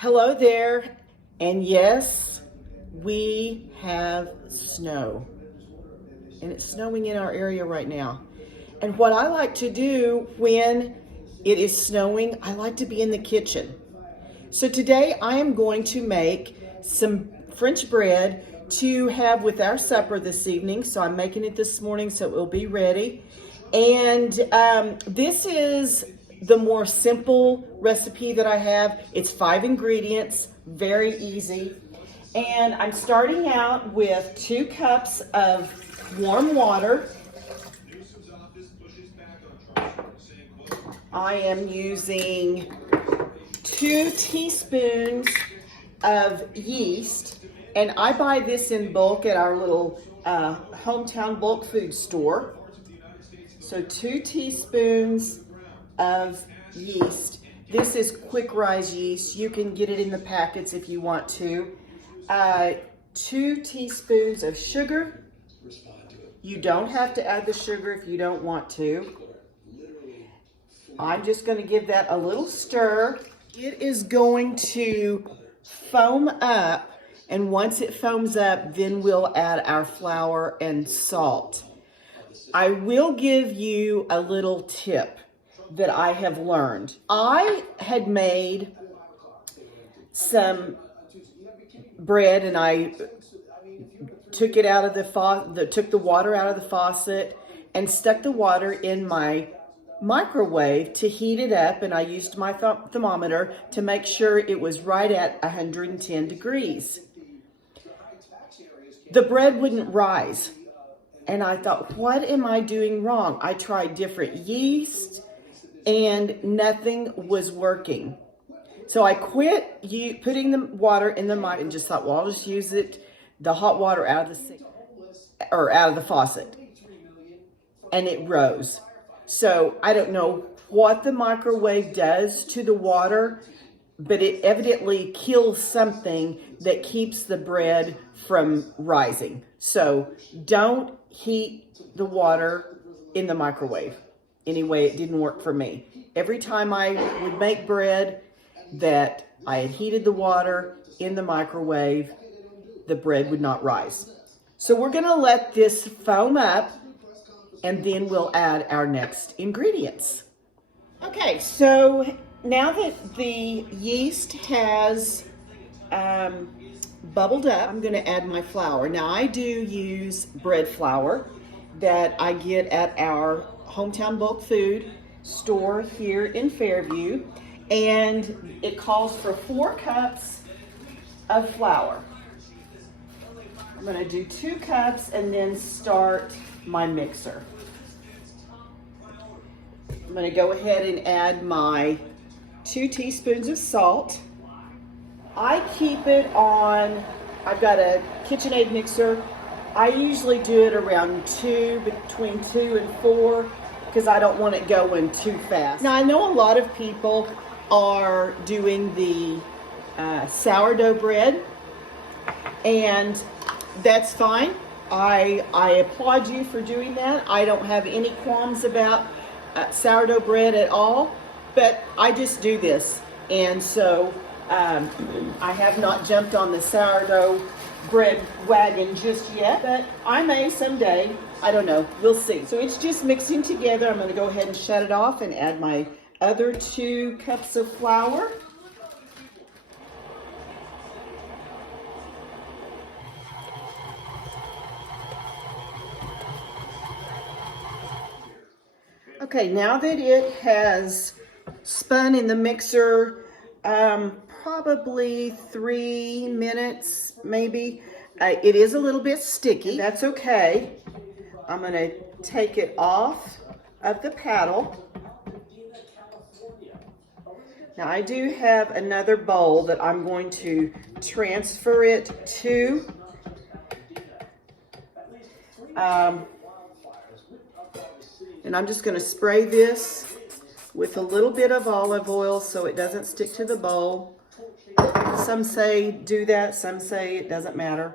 Hello there, and yes, we have snow, and it's snowing in our area right now. And what I like to do when it is snowing, I like to be in the kitchen. So today I am going to make some French bread to have with our supper this evening. So I'm making it this morning so it will be ready. And this is the more simple recipe that I have. It's 5 ingredients, very easy. And I'm starting out with 2 cups of warm water. I am using 2 teaspoons of yeast, and I buy this in bulk at our little hometown bulk food store. So 2 teaspoons of yeast. This is quick rise yeast. You can get it in the packets if you want to. 2 teaspoons of sugar. You don't have to add the sugar if you don't want to. I'm just going to give that a little stir. It is going to foam up, and once it foams up, then we'll add our flour and salt. I will give you a little tip that I have learned. I had made some bread, and I took it out of took the water out of the faucet and stuck the water in my microwave to heat it up, and I used my thermometer to make sure it was right at 110 degrees. The bread wouldn't rise, and I thought, what am I doing wrong? I tried different yeast and nothing was working. So I quit putting the water in the mic and just thought, well, I'll just use the hot water out of the sink or out of the faucet, and it rose. So I don't know what the microwave does to the water, but it evidently kills something that keeps the bread from rising. So don't heat the water in the microwave. Anyway, it didn't work for me. Every time I would make bread that I had heated the water in the microwave, the bread would not rise. So we're gonna let this foam up, and then we'll add our next ingredients. Okay, so now that the yeast has bubbled up, I'm gonna add my flour. Now I do use bread flour that I get at our hometown bulk food store here in Fairview, and it calls for 4 cups of flour. I'm gonna do 2 cups and then start my mixer. I'm going to go ahead and add my 2 teaspoons of salt. I keep it on, I've got a KitchenAid mixer. I usually do it around between 2 and 4, because I don't want it going too fast. Now I know a lot of people are doing the sourdough bread, and that's fine. I applaud you for doing that. I don't have any qualms about sourdough bread at all, but I just do this. And so I have not jumped on the sourdough bread wagon just yet, but I may someday. I don't know. We'll see. So it's just mixing together. I'm going to go ahead and shut it off and add my other 2 cups of flour. Okay, now that it has spun in the mixer, probably 3 minutes, maybe. It is a little bit sticky. That's okay. I'm going to take it off of the paddle. Now I do have another bowl that I'm going to transfer it to. And I'm just going to spray this with a little bit of olive oil so it doesn't stick to the bowl. Some say do that, some say it doesn't matter.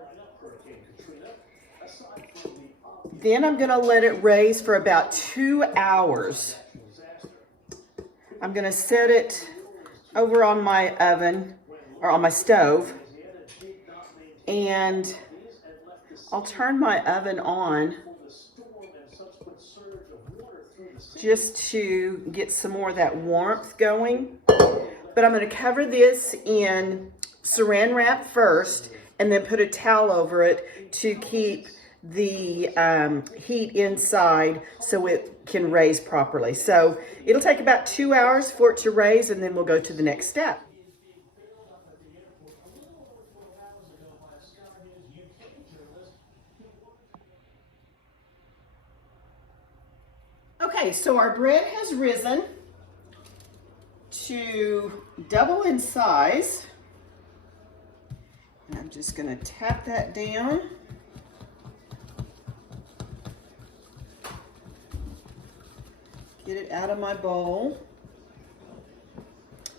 Then I'm going to let it raise for about 2 hours. I'm going to set it over on my oven or on my stove. And I'll turn my oven on just to get some more of that warmth going. But I'm going to cover this in saran wrap first and then put a towel over it to keep the heat inside so it can raise properly. So it'll take about 2 hours for it to raise, and then we'll go to the next step. Okay, so our bread has risen to double in size. And I'm just going to tap that down. Get it out of my bowl.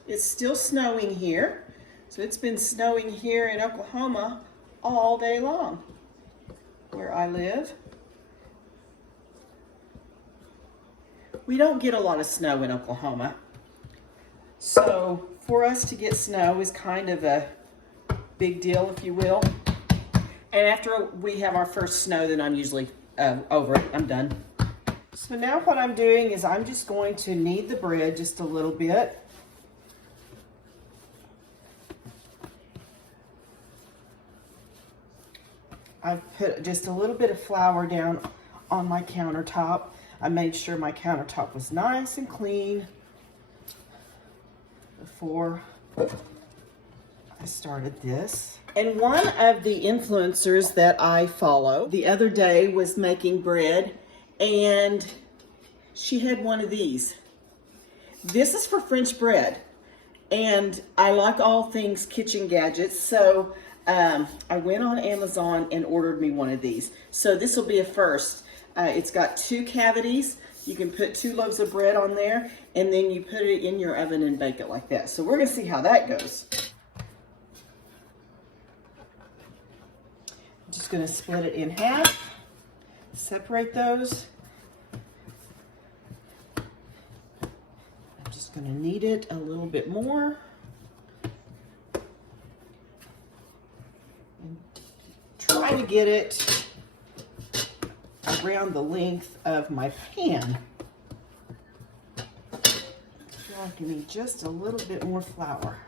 It's still snowing here. So it's been snowing here in Oklahoma all day long where I live. We don't get a lot of snow in Oklahoma. So for us to get snow is kind of a big deal, if you will. And after we have our first snow, then I'm usually over it. I'm done. So now what I'm doing is I'm just going to knead the bread just a little bit. I've put just a little bit of flour down on my countertop. I made sure my countertop was nice and clean before I started this. And one of the influencers that I follow the other day was making bread, and she had one of these. This is for French bread, and I like all things kitchen gadgets, so I went on Amazon and ordered me one of these. So this will be a first. It's got 2 cavities. You can put 2 loaves of bread on there, and then you put it in your oven and bake it like that. So we're gonna see how that goes. I'm just gonna split it in half, separate those. I'm just gonna knead it a little bit more. And try to get it around the length of my pan. I feel like I need just a little bit more flour.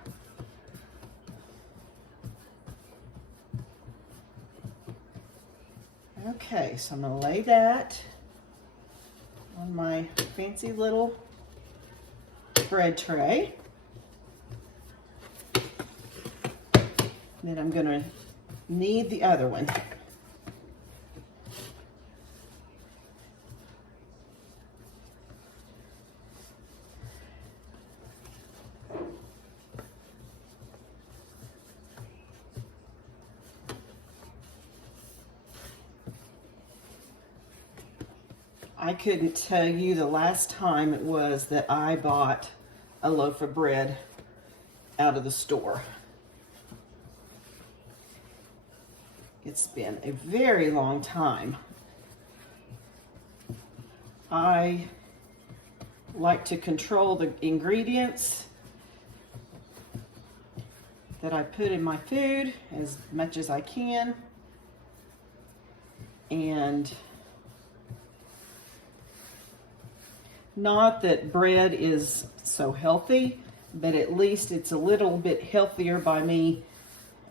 Okay, so I'm going to lay that on my fancy little bread tray. Then I'm going to knead the other one. I couldn't tell you the last time it was that I bought a loaf of bread out of the store. It's been a very long time. I like to control the ingredients that I put in my food as much as I can. And not that bread is so healthy, but at least it's a little bit healthier by me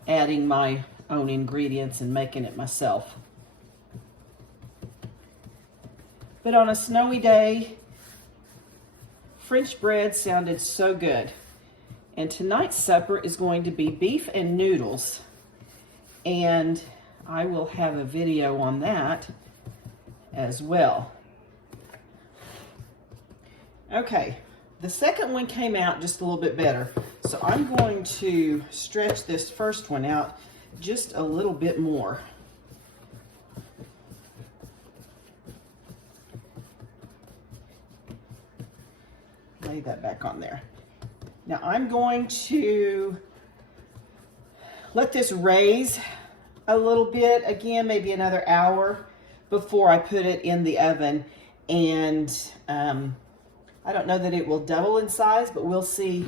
adding my own ingredients and making it myself. But on a snowy day, French bread sounded so good. And tonight's supper is going to be beef and noodles. And I will have a video on that as well. Okay, the second one came out just a little bit better. So I'm going to stretch this first one out just a little bit more. Lay that back on there. Now I'm going to let this raise a little bit, again, maybe another hour before I put it in the oven. And I don't know that it will double in size, but we'll see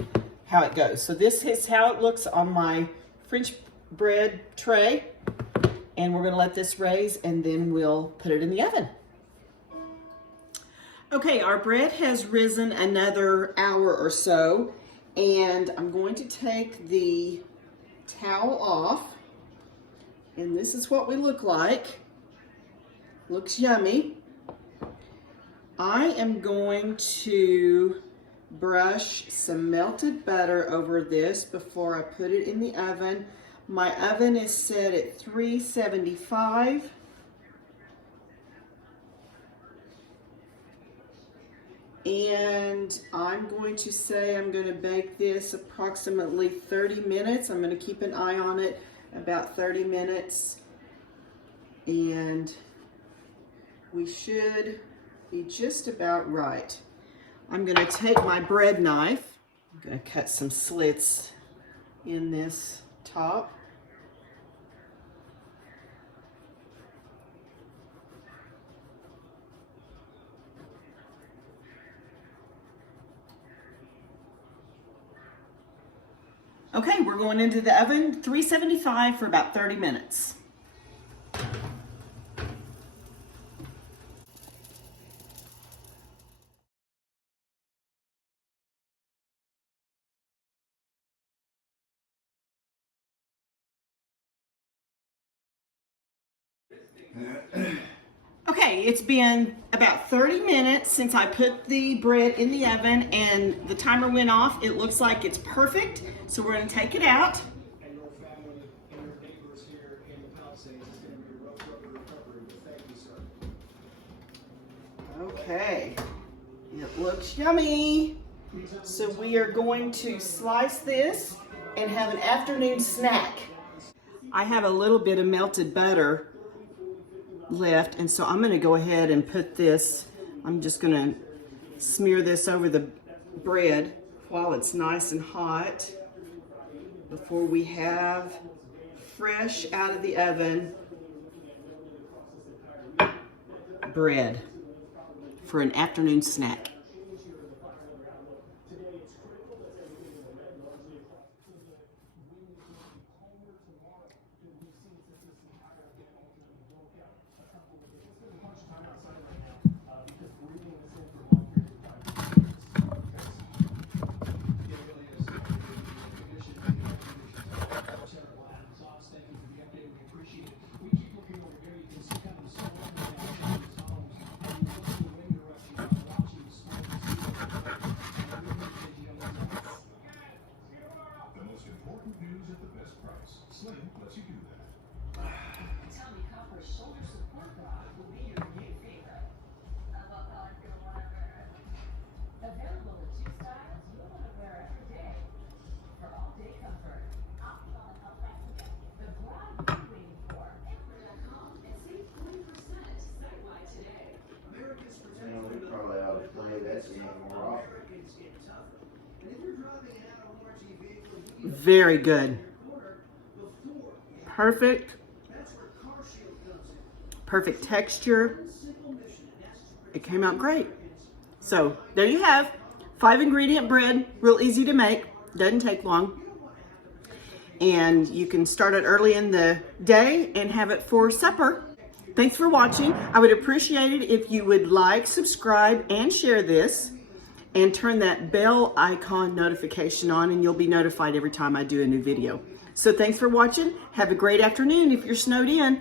how it goes. So this is how it looks on my French bread tray. And we're gonna let this raise and then we'll put it in the oven. Okay, our bread has risen another hour or so, and I'm going to take the towel off, and this is what we look like. Looks yummy. I am going to brush some melted butter over this before I put it in the oven. My oven is set at 375. And I'm going to say I'm going to bake this approximately 30 minutes. I'm going to keep an eye on it about 30 minutes. And we should be just about right. I'm going to take my bread knife. I'm going to cut some slits in this top. Okay, we're going into the oven, 375 for about 30 minutes. Okay, it's been about 30 minutes since I put the bread in the oven and the timer went off. It looks like it's perfect, so we're going to take it out. Okay, it looks yummy. So we are going to slice this and have an afternoon snack. I have a little bit of melted butter left, and so I'm going to go ahead and put this, I'm just going to smear this over the bread while it's nice and hot before we have fresh out of the oven bread for an afternoon snack. Very good. Perfect. Perfect texture. It came out great. So there you have 5-ingredient bread, real easy to make, doesn't take long. And you can start it early in the day and have it for supper. Thanks for watching. I would appreciate it if you would like, subscribe, and share this, and turn that bell icon notification on, and you'll be notified every time I do a new video. So thanks for watching. Have a great afternoon if you're snowed in.